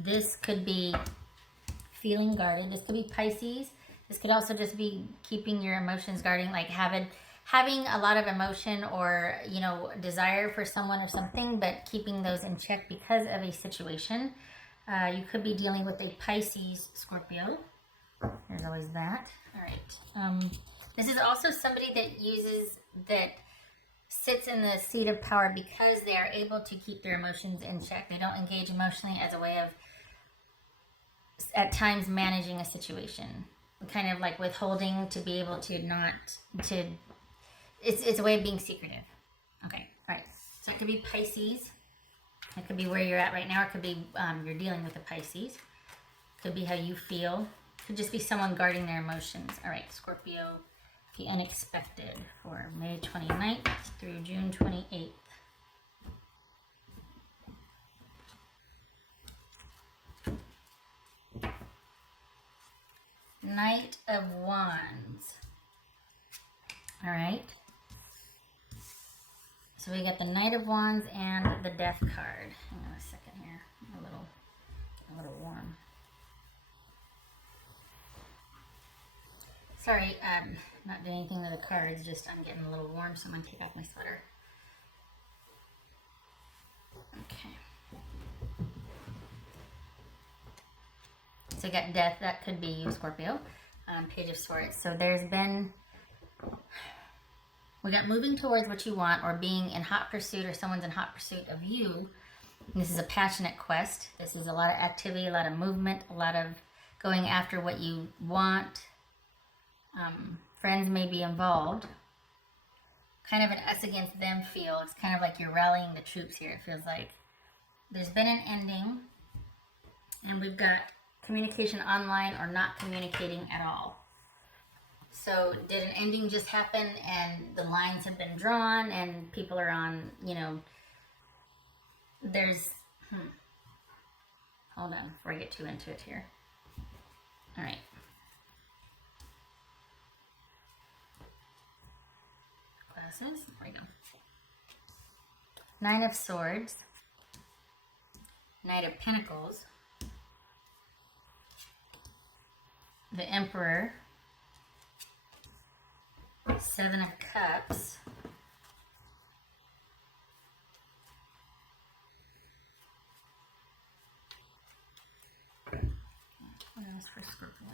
This could be feeling guarded. This could be Pisces. This could also just be keeping your emotions guarding, like having a lot of emotion or, you know, desire for someone or something, but keeping those in check because of a situation. You could be dealing with a Pisces Scorpio. There's always that. All right. This is also somebody that sits in the seat of power because they are able to keep their emotions in check. They don't engage emotionally as a way of, at times, managing a situation. Kind of like withholding to be able to not, to, it's a way of being secretive. Okay, all right. So it could be Pisces. It could be where you're at right now. Or it could be you're dealing with a Pisces. It could be how you feel. It could just be someone guarding their emotions. All right, Scorpio, the unexpected for May 29th through June 28th. Knight of Wands. All right. So we got the Knight of Wands and the Death card. Hang on a second here. A little warm. Sorry, not doing anything to the cards, just I'm getting a little warm, so I'm going to take off my sweater. Okay. So we got Death, that could be you, Scorpio. Page of Swords. So we got moving towards what you want, or being in hot pursuit, or someone's in hot pursuit of you. And this is a passionate quest. This is a lot of activity, a lot of movement, a lot of going after what you want. Friends may be involved. Kind of an us against them feel. It's kind of like you're rallying the troops here. It feels like there's been an ending, and we've got communication online or not communicating at all. So did an ending just happen and the lines have been drawn and people are on, you know, there's, hold on before I get too into it here. All right. Glasses, there we go. Nine of Swords, Knight of Pentacles, the Emperor, Seven of Cups, what else for Scorpio?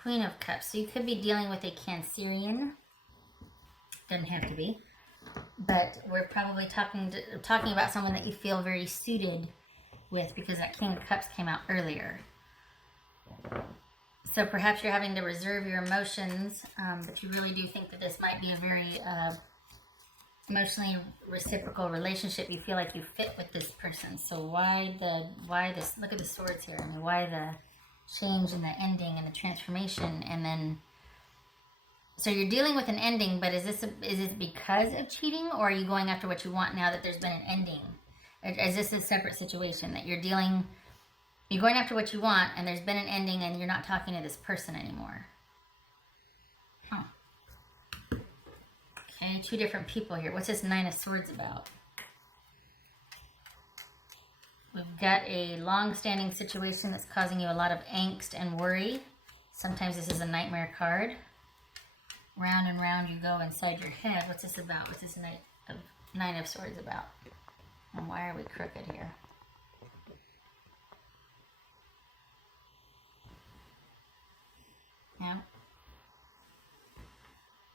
Queen of Cups. So you could be dealing with a Cancerian. Doesn't have to be, but we're probably talking about someone that you feel very suited with, because that King of Cups came out earlier. So perhaps you're having to reserve your emotions, but you really do think that this might be a very emotionally reciprocal relationship. You feel like you fit with this person. So why this? Look at the swords here. I mean, why the change and the ending and the transformation? And then, so you're dealing with an ending, but is it because of cheating, or are you going after what you want now that there's been an ending? Is this a separate situation that you're going after what you want and there's been an ending and you're not talking to this person anymore? Okay, two different people here. What's this Nine of Swords about? We've got a long-standing situation that's causing you a lot of angst and worry. Sometimes this is a nightmare card. Round and round you go inside your head. What's this about? What's this Nine of Swords about? And why are we crooked here? Yeah.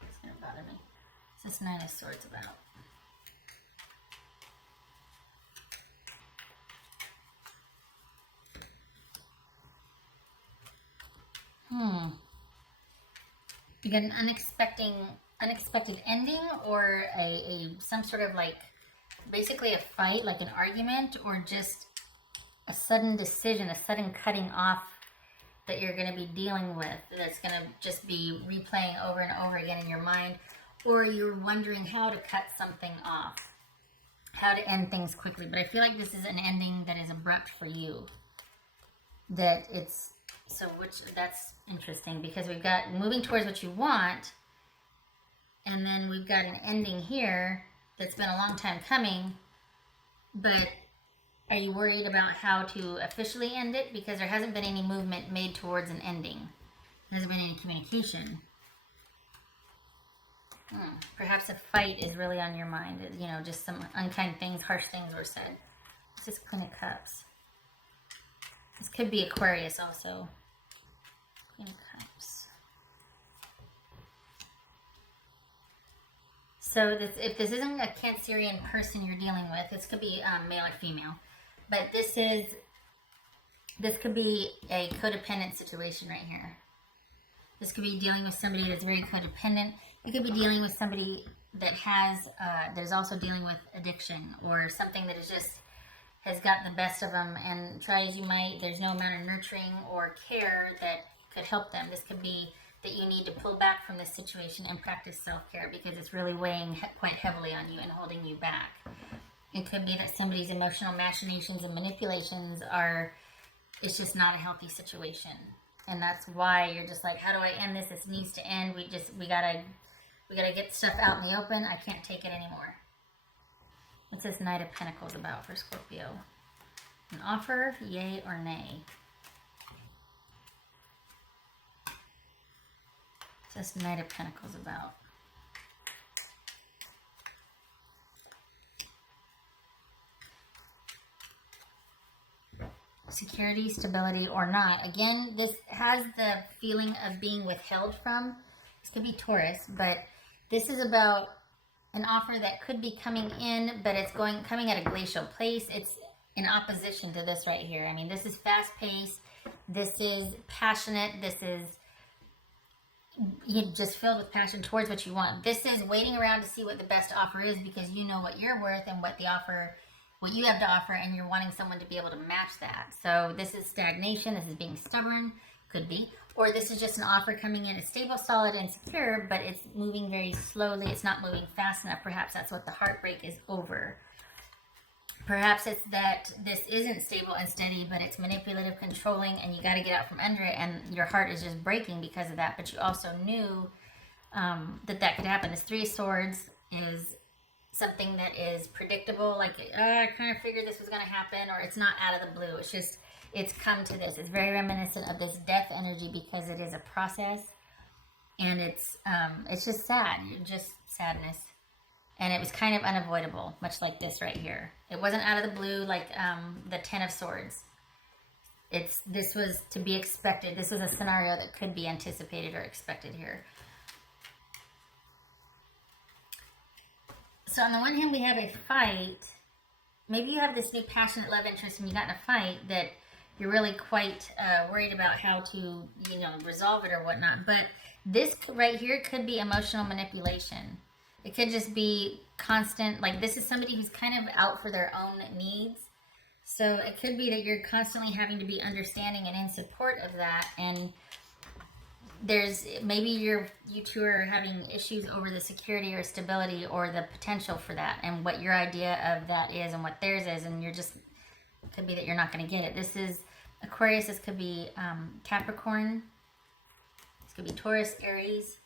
It's going to bother me. What's this Nine of Swords about? You got an unexpected ending, or some sort of like, basically a fight, like an argument, or just a sudden decision, a sudden cutting off that you're going to be dealing with, that's going to just be replaying over and over again in your mind, or you're wondering how to cut something off, how to end things quickly. But I feel like this is an ending that is abrupt for you. That's interesting, because we've got moving towards what you want, and then we've got an ending here that's been a long time coming, but Are you worried about how to officially end it? Because there hasn't been any movement made towards an ending. There hasn't been any communication. Perhaps a fight is really on your mind. You know, just some unkind things, harsh things were said. This is Queen of Cups. This could be Aquarius also. Queen of Cups. So if this isn't a Cancerian person you're dealing with, this could be male or female. But this could be a codependent situation right here. This could be dealing with somebody that's very codependent. You could be dealing with somebody that is also dealing with addiction, or something that is just has got the best of them, and try as you might, there's no amount of nurturing or care that could help them. This could be that you need to pull back from this situation and practice self-care because it's really weighing quite heavily on you and holding you back. It could be that somebody's emotional machinations and manipulations it's just not a healthy situation. And that's why you're just like, how do I end this? This needs to end. We gotta get stuff out in the open. I can't take it anymore. What's this Knight of Pentacles about for Scorpio? An offer, yay or nay? What's this Knight of Pentacles about? Security, stability, or not. Again, this has the feeling of being withheld from. This could be Taurus, but this is about an offer that could be coming in, but it's coming at a glacial pace. It's in opposition to this right here. I mean, this is fast-paced. This is passionate. This is just filled with passion towards what you want. This is waiting around to see what the best offer is because you know what you're worth and what you have to offer, and you're wanting someone to be able to match that. So this is stagnation. This is being stubborn. Could be. Or this is just an offer coming in. It's stable, solid, and secure, but it's moving very slowly. It's not moving fast enough. Perhaps that's what the heartbreak is over. Perhaps it's that this isn't stable and steady, but it's manipulative, controlling, and you got to get out from under it, and your heart is just breaking because of that. But you also knew that could happen. This Three of Swords is something that is predictable, like, I kind of figured this was going to happen, or it's not out of the blue. It's come to this. It's very reminiscent of this death energy because it is a process, and it's just sad, just sadness. And it was kind of unavoidable, much like this right here. It wasn't out of the blue like the Ten of Swords. This was to be expected. This was a scenario that could be anticipated or expected here. So on the one hand, we have a fight. Maybe you have this new passionate love interest and you got in a fight that you're really quite worried about how to, resolve it or whatnot. But this right here could be emotional manipulation. It could just be constant, like this is somebody who's kind of out for their own needs. So it could be that you're constantly having to be understanding and in support of that. And maybe you two are having issues over the security or stability or the potential for that and what your idea of that is and what theirs is. And it could be that you're not going to get it. This is Aquarius. This could be Capricorn. This could be Taurus, Aries,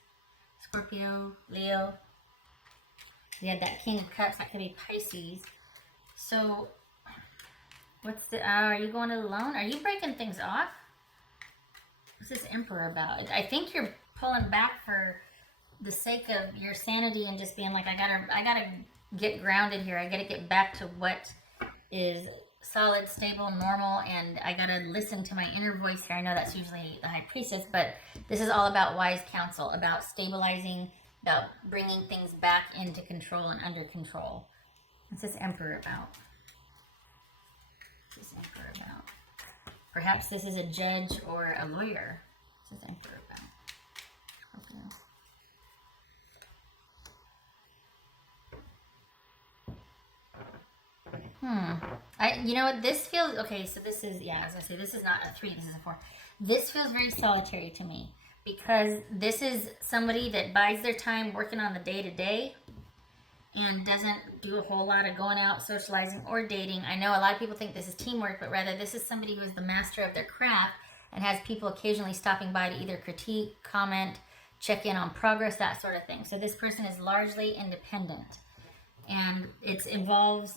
Scorpio, Leo. We had that King of Cups. That could be Pisces. So, are you going it alone? Are you breaking things off? What's this Emperor about? I think you're pulling back for the sake of your sanity and just being like, I gotta get grounded here. I gotta get back to what is solid, stable, normal, and I gotta listen to my inner voice here. I know that's usually the High Priestess, but this is all about wise counsel, about stabilizing, about bringing things back into control and under control. What's this Emperor about? What's this Emperor about? Perhaps this is a judge or a lawyer. What's this Emperor about? Scorpio. You know what? This feels, okay, so this is, I was going to say, this is not a 3, this is a 4. This feels very solitary to me because this is somebody that bides their time working on the day-to-day and doesn't do a whole lot of going out, socializing, or dating. I know a lot of people think this is teamwork, but rather this is somebody who is the master of their craft and has people occasionally stopping by to either critique, comment, check in on progress, that sort of thing. So this person is largely independent. And it involves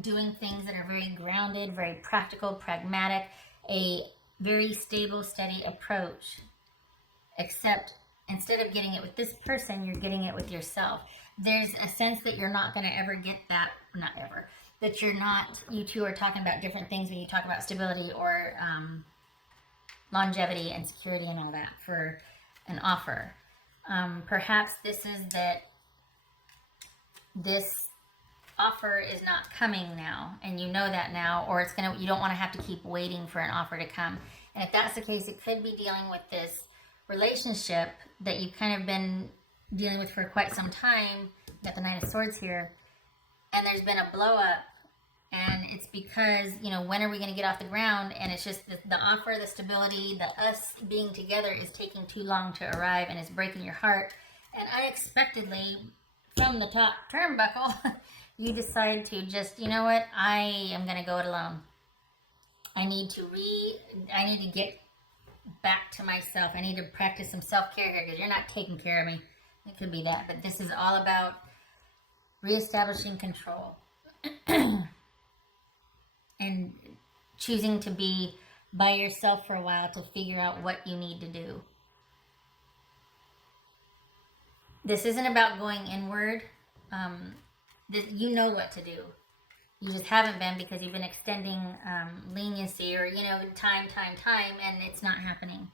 doing things that are very grounded, very practical, pragmatic, a very stable, steady approach. Except instead of getting it with this person, you're getting it with yourself. There's a sense that you're not going to ever get that, not ever, that you're not, you two are talking about different things when you talk about stability or longevity and security and all that for an offer. Perhaps this is that this offer is not coming now, and you know that now, or it's gonna, you don't want to have to keep waiting for an offer to come. And if that's the case, it could be dealing with this relationship that you've kind of been dealing with for quite some time. You got the Knight of Swords here, and there's been a blow up, and it's because, you know, when are we going to get off the ground? And it's just the offer, the stability, the us being together is taking too long to arrive, and it's breaking your heart. And unexpectedly, from the top turnbuckle, you decide to just, you know what, I am going to go it alone. I need to get back to myself. I need to practice some self-care here because you're not taking care of me. It could be that, but this is all about reestablishing control and choosing to be by yourself for a while to figure out what you need to do. This isn't about going inward. You know what to do. You just haven't been because you've been extending leniency or, you know, time, and it's not happening.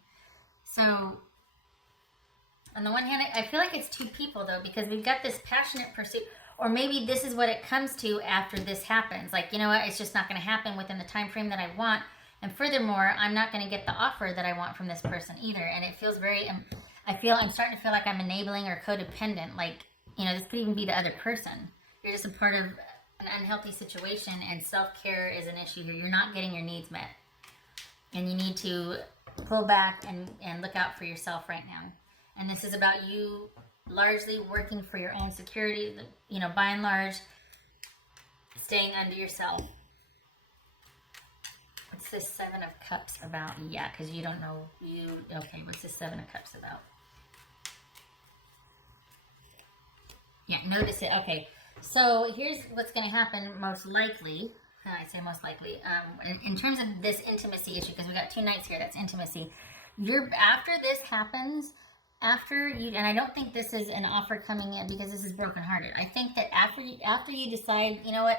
So, on the one hand, I feel like it's two people, though, because we've got this passionate pursuit, or maybe this is what it comes to after this happens. Like, you know what, it's just not going to happen within the time frame that I want, and furthermore, I'm not going to get the offer that I want from this person either, and it feels very, I'm starting to feel like I'm enabling or codependent, like, you know, this could even be the other person. You're just a part of an unhealthy situation, and self-care is an issue here. You're not getting your needs met, and you need to pull back and look out for yourself right now. And this is about you largely working for your own security, you know, by and large, staying under yourself. What's this Seven of Cups about? Yeah, because you don't know, okay, what's this Seven of Cups about? Yeah, notice it, okay. So here's what's going to happen most likely. I say most likely. In terms of this intimacy issue, because we got two Knights here, that's intimacy. After this happens, and I don't think this is an offer coming in because this is brokenhearted. I think that after you decide, you know what,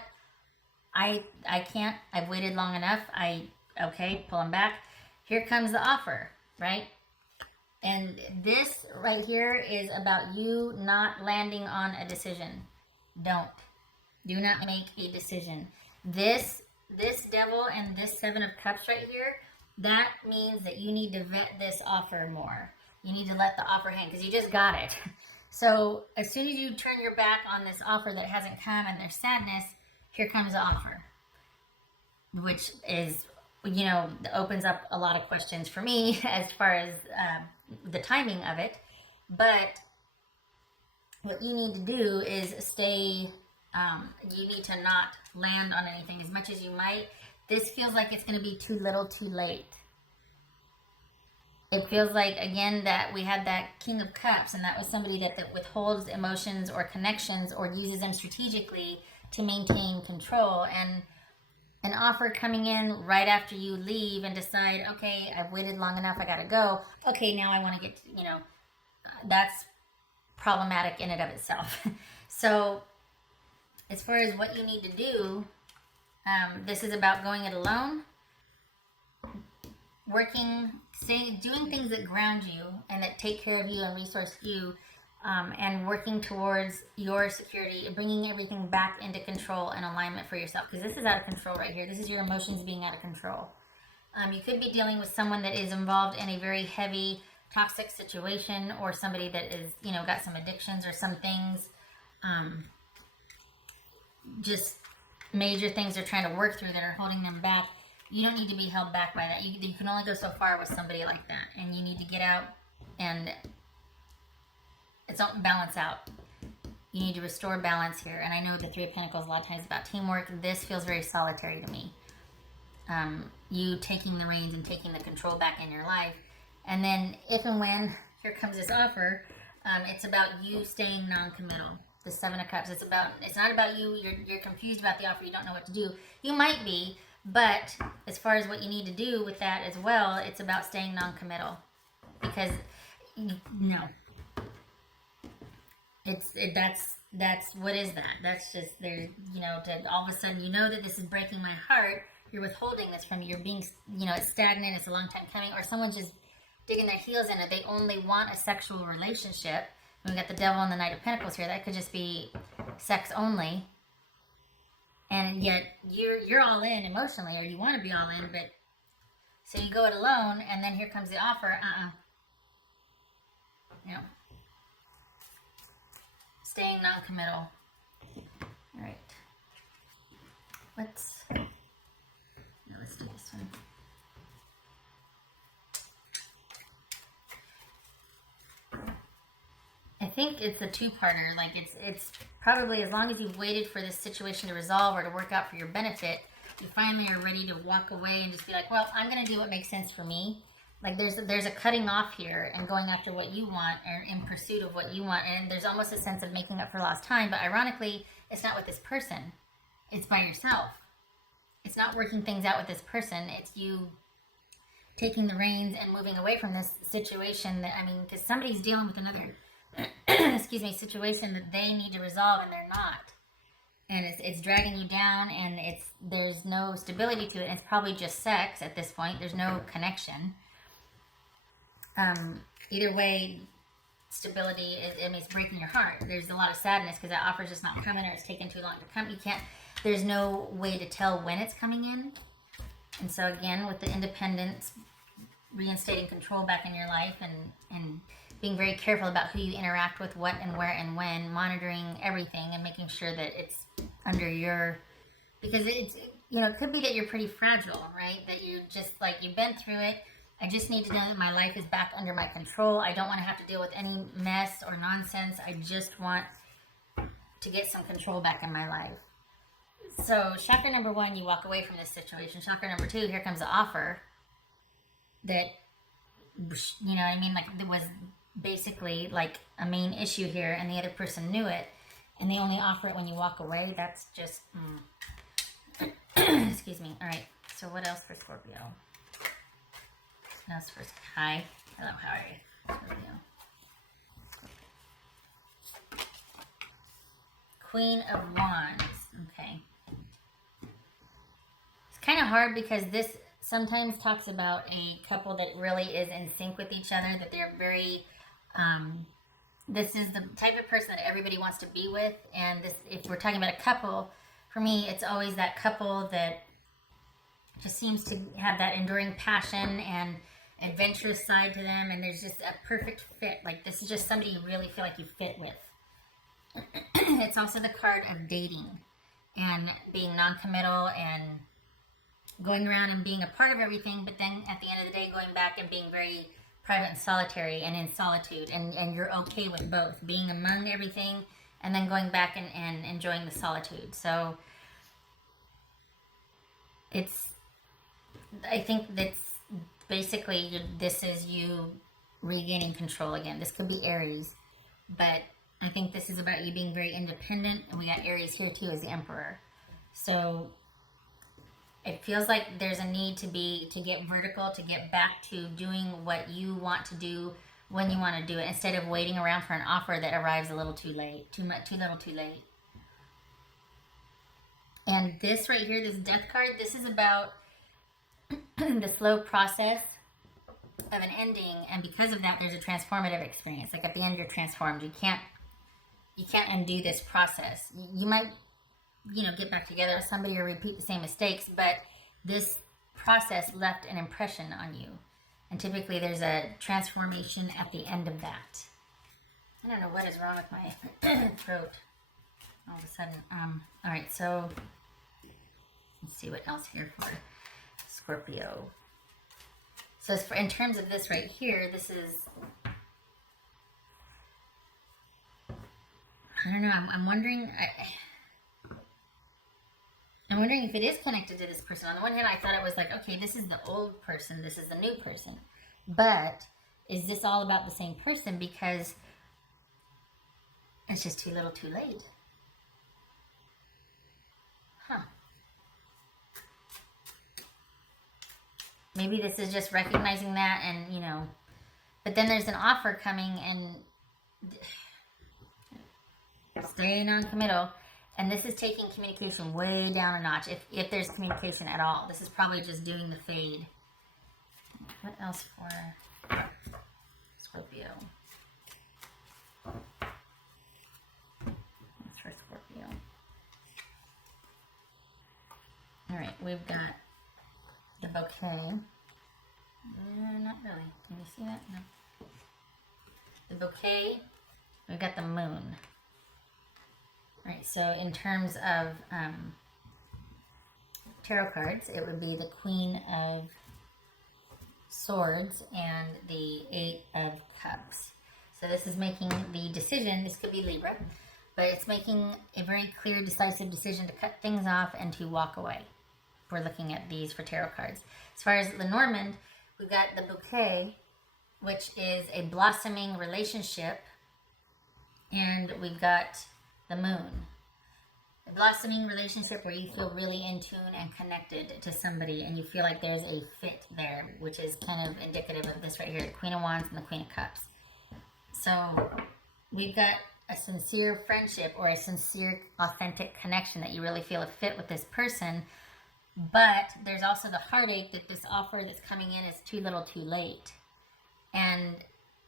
I can't, I've waited long enough, okay, pull them back. Here comes the offer, right? And this right here is about you not landing on a decision. Do not make a decision. This Devil and this Seven of Cups right here, that means that you need to vet this offer more. You need to let the offer hang because you just got it. So as soon as you turn your back on this offer that hasn't come and there's sadness, here comes the offer, which is, you know, opens up a lot of questions for me as far as the timing of it. But what you need to do is stay, you need to not land on anything as much as you might. This feels like it's going to be too little too late. It feels like, again, that we had that King of Cups, and that was somebody that withholds emotions or connections or uses them strategically to maintain control. And an offer coming in right after you leave and decide, okay, I've waited long enough, I gotta go. Okay, now I want to get, you know, that's problematic in and of itself. So as far as what you need to do, this is about going it alone, doing things that ground you and that take care of you and resource you, and working towards your security, bringing everything back into control and alignment for yourself, because this is out of control right here. This is your emotions being out of control. You could be dealing with someone that is involved in a very heavy toxic situation, or somebody that is, you know, got some addictions or some things, just major things they're trying to work through that are holding them back. You don't need to be held back by that. You can only go so far with somebody like that, and you need to get out and it's all balance out. You need to restore balance here. And I know the Three of Pentacles a lot of times is about teamwork. This feels very solitary to me. You taking the reins and taking the control back in your life. And then if and when here comes this offer, it's about you staying non-committal. the Seven of Cups. It's not about you. You're confused about the offer. You don't know what to do. You might be, but as far as what you need to do with that as well, it's about staying non-committal. Because, no. That's what is that? That's just, there, you know, to all of a sudden, you know that this is breaking my heart. You're withholding this from you. You're being, you know, it's stagnant. It's a long time coming. Or someone's just digging their heels in it. They only want a sexual relationship. We got the Devil and the Knight of Pentacles here. That could just be sex only. And yet you're all in emotionally, or you want to be all in, but so you go it alone, and then here comes the offer. You know, staying non-committal. All right. Let's do this one. I think it's a two-parter. Like it's probably, as long as you've waited for this situation to resolve or to work out for your benefit, you finally are ready to walk away and just be like, well, I'm going to do what makes sense for me. Like there's a cutting off here and going after what you want, or in pursuit of what you want. And there's almost a sense of making up for lost time. But ironically, it's not with this person. It's by yourself. It's not working things out with this person. It's you taking the reins and moving away from this situation that, I mean, because somebody's dealing with another excuse me, situation that they need to resolve, and they're not. And it's dragging you down, and there's no stability to it. And it's probably just sex at this point. There's no connection. Either way, stability is, I mean, it's breaking your heart. There's a lot of sadness because that offer's just not coming, or it's taking too long to come. There's no way to tell when it's coming in. And so again, with the independence, reinstating control back in your life, and being very careful about who you interact with, what and where and when, monitoring everything and making sure that it's under your, because it's, you know, it could be that you're pretty fragile, right? That you just, like, you've been through it. I just need to know that my life is back under my control. I don't want to have to deal with any mess or nonsense. I just want to get some control back in my life. So chakra number 1, you walk away from this situation. Chakra number 2, here comes the offer that, you know what I mean? Like, it was basically like a main issue here, and the other person knew it, and they only offer it when you walk away. That's just, excuse me. All right. So what else for Scorpio? What else for, hi. Hello, how are you? Scorpio. Queen of Wands. Okay. It's kind of hard because this sometimes talks about a couple that really is in sync with each other, that they're very, this is the type of person that everybody wants to be with. And this, if we're talking about a couple, for me, it's always that couple that just seems to have that enduring passion and adventurous side to them. And there's just a perfect fit. Like, this is just somebody you really feel like you fit with. It's also the card of dating and being non-committal and going around and being a part of everything, but then at the end of the day going back and being very private and solitary and in solitude, and you're okay with both, being among everything and then going back and enjoying the solitude. So it's, I think that's basically, this is you regaining control again. This could be Aries, but I think this is about you being very independent, and we got Aries here too as the Emperor. So it feels like there's a need to get vertical, to get back to doing what you want to do when you want to do it, instead of waiting around for an offer that arrives a little too late, too little too late. And this right here, this Death card, this is about the slow process of an ending, and because of that, there's a transformative experience. Like, at the end, you're transformed. You can't undo this process. You might, get back together with somebody or repeat the same mistakes, but this process left an impression on you. And typically there's a transformation at the end of that. I don't know what is wrong with my throat all of a sudden. All right, so let's see what else here for Scorpio. So in terms of this right here, this is, I don't know, I'm wondering, I'm wondering if it is connected to this person. On the one hand, I thought it was like, okay, this is the old person, this is the new person. But is this all about the same person? Because It's just too little too late. Huh. Maybe this is just recognizing that and, you know, but then there's an offer coming and stay non-committal. And this is taking communication way down a notch. If there's communication at all. This is probably just doing the fade. What else for Scorpio? What's for Scorpio? Alright, we've got the bouquet. Not really. Can you see that? No. The bouquet. We've got the moon. Alright, so in terms of tarot cards, it would be the Queen of Swords and the Eight of Cups. So this is making the decision, this could be Libra, but it's making a very clear, decisive decision to cut things off and to walk away. We're looking at these for tarot cards. As far as Lenormand, we've got the bouquet, which is a blossoming relationship, and we've got the moon. A blossoming relationship where you feel really in tune and connected to somebody and you feel like there's a fit there, which is kind of indicative of this right here, the Queen of Wands and the Queen of Cups. So we've got a sincere friendship or a sincere, authentic connection that you really feel a fit with this person, but there's also the heartache that this offer that's coming in is too little too late and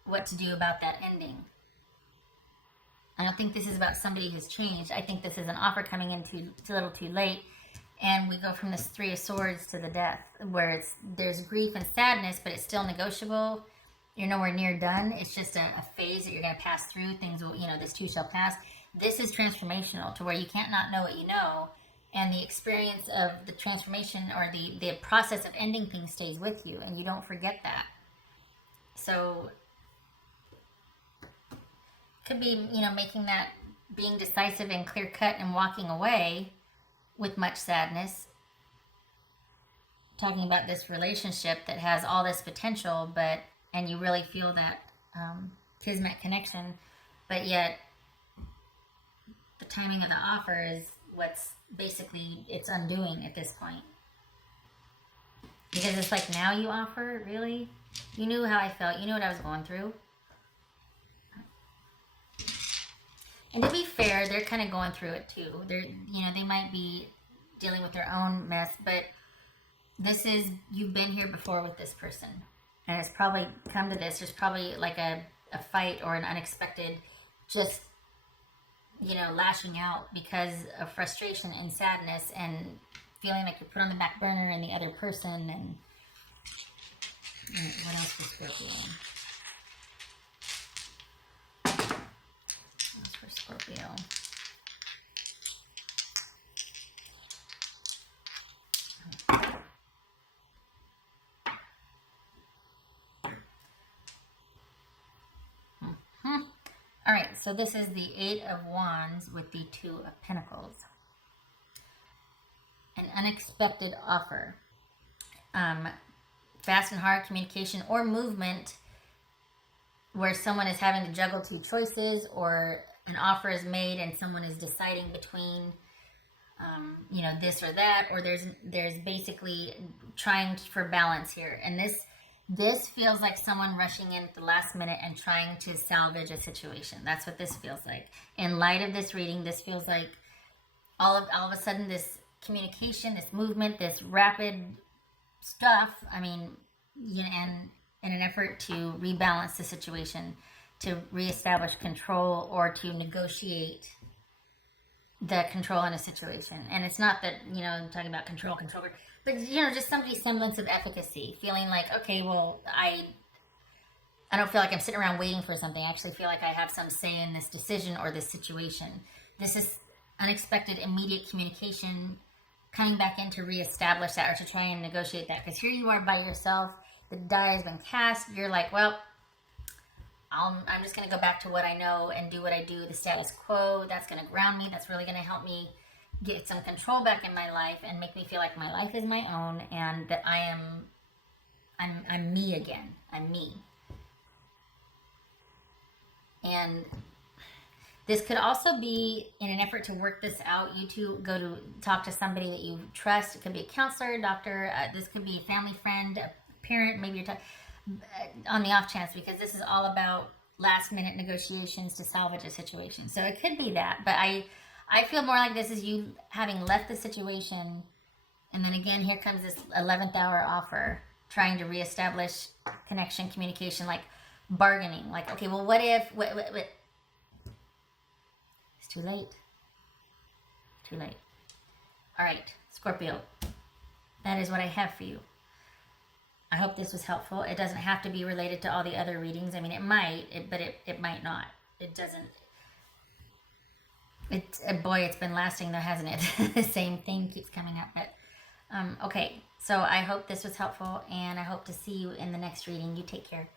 what to do about that ending. I don't think this is about somebody who's changed. I think this is an offer coming in too little too late. And we go from this Three of Swords to the Death, where there's grief and sadness, but it's still negotiable. You're nowhere near done. It's just a phase that you're going to pass through. Things will, you know, this too shall pass. This is transformational to where you can't not know what you know. And the experience of the transformation or the process of ending things stays with you. And you don't forget that. So could be, you know, making that, being decisive and clear cut and walking away with much sadness. Talking about this relationship that has all this potential, but, and you really feel that kismet connection, but yet the timing of the offer is what's basically, it's undoing at this point. Because it's like, now you offer? Really? You knew how I felt. You knew what I was going through. And to be fair, they're kind of going through it too. They're, you know, they might be dealing with their own mess, but this is, you've been here before with this person. And it's probably come to this. There's probably like a fight or an unexpected just, you know, lashing out because of frustration and sadness and feeling like you're put on the back burner and the other person. And what else was Scorpio? For Scorpio. All right, so this is the Eight of Wands with the Two of Pentacles. An unexpected offer. Fast and hard communication or movement where someone is having to juggle two choices, or an offer is made and someone is deciding between, you know, this or that, or there's basically trying for balance here. And this feels like someone rushing in at the last minute and trying to salvage a situation. That's what this feels like. In light of this reading, this feels like all of a sudden this communication, this movement, this rapid stuff. I mean, you know, and in an effort to rebalance the situation, to reestablish control or to negotiate the control in a situation. And it's not that, you know, I'm talking about control, but, you know, just somebody's semblance of efficacy, feeling like, okay, well, I don't feel like I'm sitting around waiting for something. I actually feel like I have some say in this decision or this situation. This is unexpected, immediate communication coming back in to reestablish that or to try and negotiate that. Because here you are by yourself. The die has been cast. You're like, well, I'm just going to go back to what I know and do what I do, the status quo. That's going to ground me. That's really going to help me get some control back in my life and make me feel like my life is my own and that I'm me again. I'm me. And This could also be in an effort to work this out. You two go to talk to somebody that you trust. It could be a counselor, doctor. This could be a family friend, a parent. Maybe you're on the off chance, because this is all about last minute negotiations to salvage a situation. So it could be that. But I feel more like this is you having left the situation, and then again, here comes this 11th hour offer, trying to reestablish connection, communication, like bargaining. Like, okay, well, what if, what? It's too late. Too late. All right, Scorpio, that is what I have for you. I hope this was helpful. It doesn't have to be related to all the other readings. I mean, it might, but it might not. It doesn't. Boy, it's been lasting though, hasn't it? The same thing keeps coming up. But okay, so I hope this was helpful, and I hope to see you in the next reading. You take care.